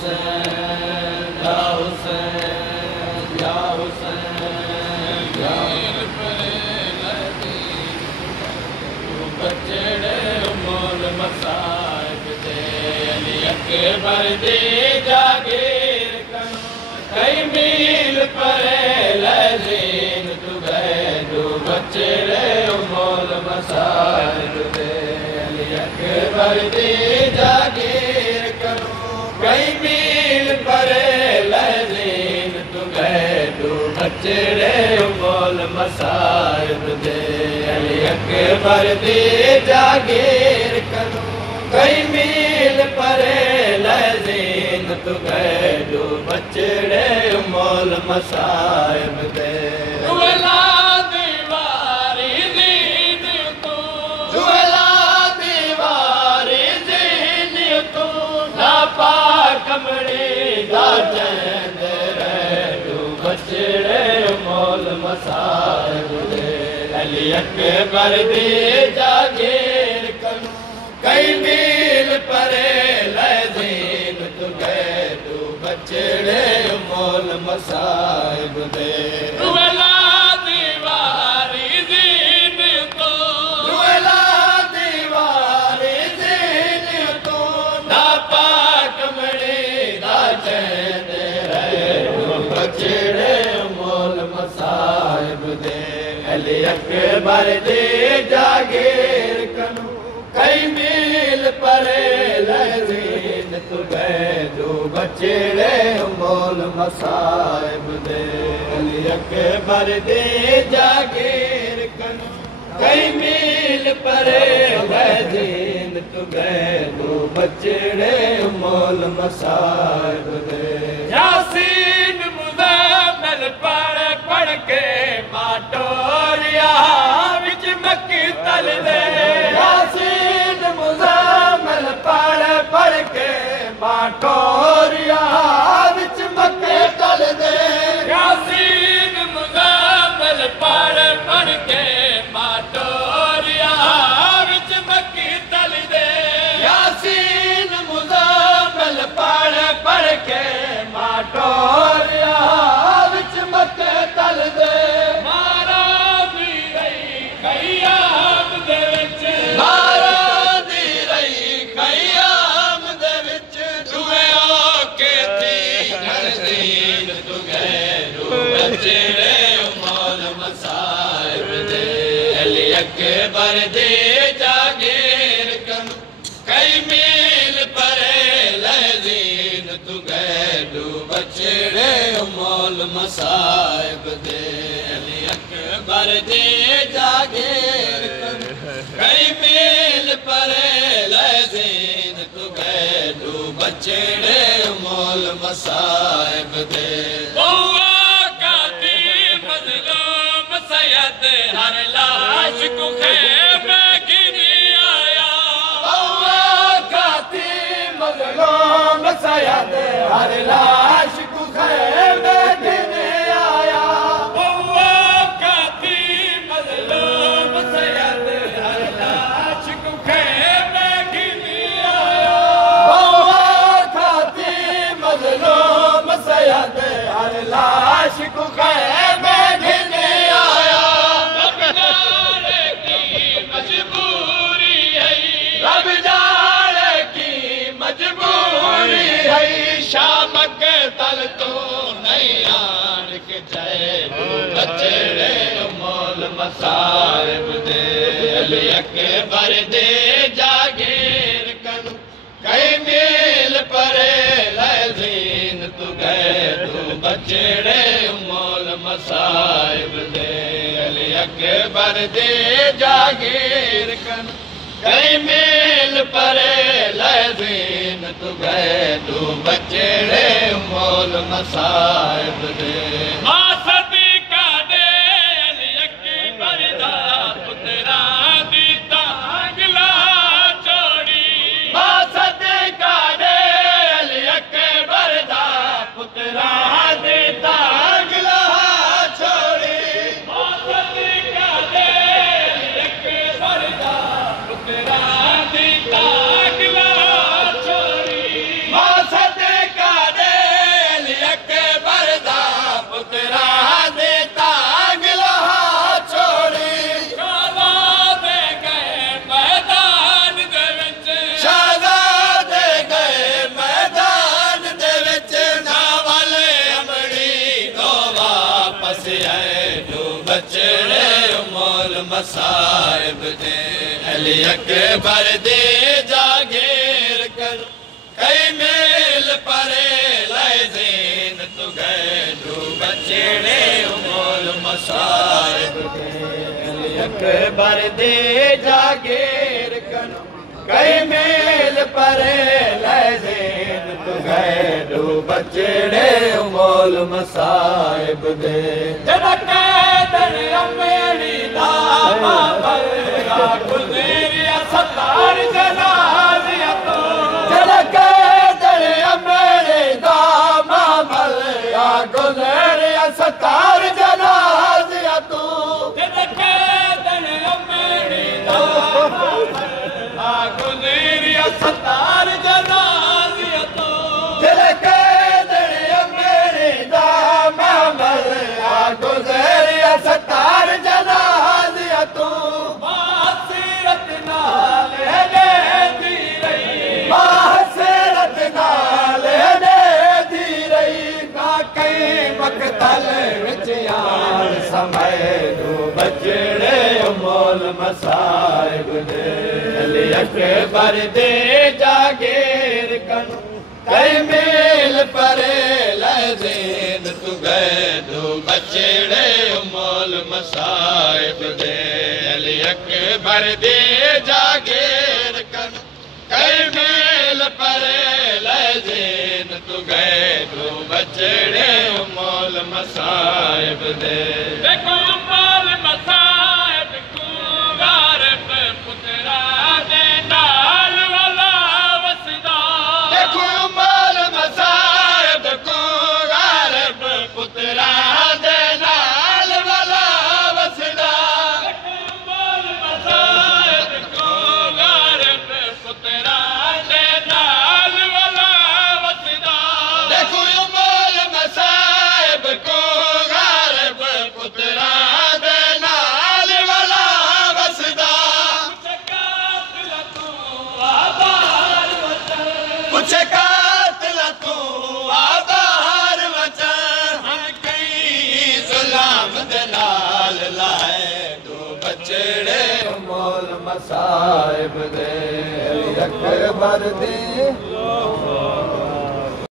हुसैन या हुसैन या हुसैन या बचड़े मोल मसाइब दे अली अकबर दी जागीर कनो कई मील परे लजीन तू गए जो बचड़े मोल मसाइब दे अली अकबर दी जागीर कनो कई मील परे लजीन तू गए जो बचड़े मोल मसाइब दे अली अकबर दी जागीर कनो कई मील परे लजीन तू गए जो बचड़े मोल मसाइब दे बचड़े मोल मसाइब दे अली अकबर दी जागीर कनो कई मील परे लजीन तू गए तू बचड़े मोल मसाइब दे अली अकबर दी जागीर कनो कई मील परे लजीन तू गए जो बचड़े मोल मसाइब दे अली अकबर दी जागीर कनो कई मील परे लजीन तू गए जो बचड़े मोल मसाइब दे यासीन मुज़म्मिल पढ़ पढ़ के माटोरिया विच मक्की तल दे यासीन मुज़म्मिल पढ़ पढ़ के माटोरिया विच मक्की तल दे यासीन मुज़म्मिल पढ़ पढ़ के माटोरिया विच मक्की तल दे यासीन मुज़म्मिल पढ़ पढ़ के माटोरिया विच मक्की तल दे अकबर दी जागीर कनो कई मील परे लजीन तू गए जो बचड़े मोल मसाइब दे अली अकबर दी जागीर कनो कई मील परे लजीन तू गए जो बचड़े मोल मसाइब दे हर लाश को खेमे गिनी आया बउआ खाती मज़लूम सैयद हर लाश को खेमे गिनी आया बउआ खाती मज़लूम सैयद हर लाश को खेमे गिनी आया बउआ खाती मज़लूम सैयद हर लाश को खेमे गिनी शाम के तल तो नहीं आन के जाए बचड़े मोल मसाइब दे अली अकबर दे जागीर कनो कई मील परे लजीन तू गए तू बचड़े मोल मसाइब दे अली अकबर दे जागीर कनो कई मील परे लजीन तू गए तू बचड़े मोल मसाइब दे मसाइब दे अली अकबर दे जागीर कर कई मेल परे लाए ज़ीन तू गए दू बचड़े उमोल मसाइब दे अली अकबर दे जागीर कर कई मेल परे लाए ज़ीन तू गए दू बचड़े उमोल मसाइब दे मेरी दामा भला गुज़रिया सतार जनाज़िया तू जड़के दरिया मेरी दामा भला गुज़रिया सतार जनाज़िया तू जड़के दरिया मेरी दामा भला गुज़रिया सतार जनाज़िया तू जड़के दरिया मेरी दामा भला गुज़रिया सतार जनाज़िया तू मासीरत नाल दे दी रही मासीरत नाल दे दी रही ना कई मक़तल विच यार समय दू बचड़े मोल मसाइब दे अली अकबर दे जागीर कन कई मेल परे लज़ीन तू गए दू बचड़े मोल मसाइब दे अली अकबर दे जागीर कन कई मेल परे लज़ीन तू गए दू बचड़े मोल मसाइब दे देखो मोल मसाइब को गारब पुतरा दे नाल वाला वसदा देखो मोल मसाइब को गारब पुतरा दे नाल वाला वसदा देखो मोल मसाइब को गारब पुतरा दे नाल वाला वसदा देखो मोल मसाइब को गारब पुतरा दे नाल वाला वसदा कुछ कातिल तू आबार वचन कई ज़ुल्म दे नाल लाए दू बचड़े मोल मसाइब दे अली अकबर दे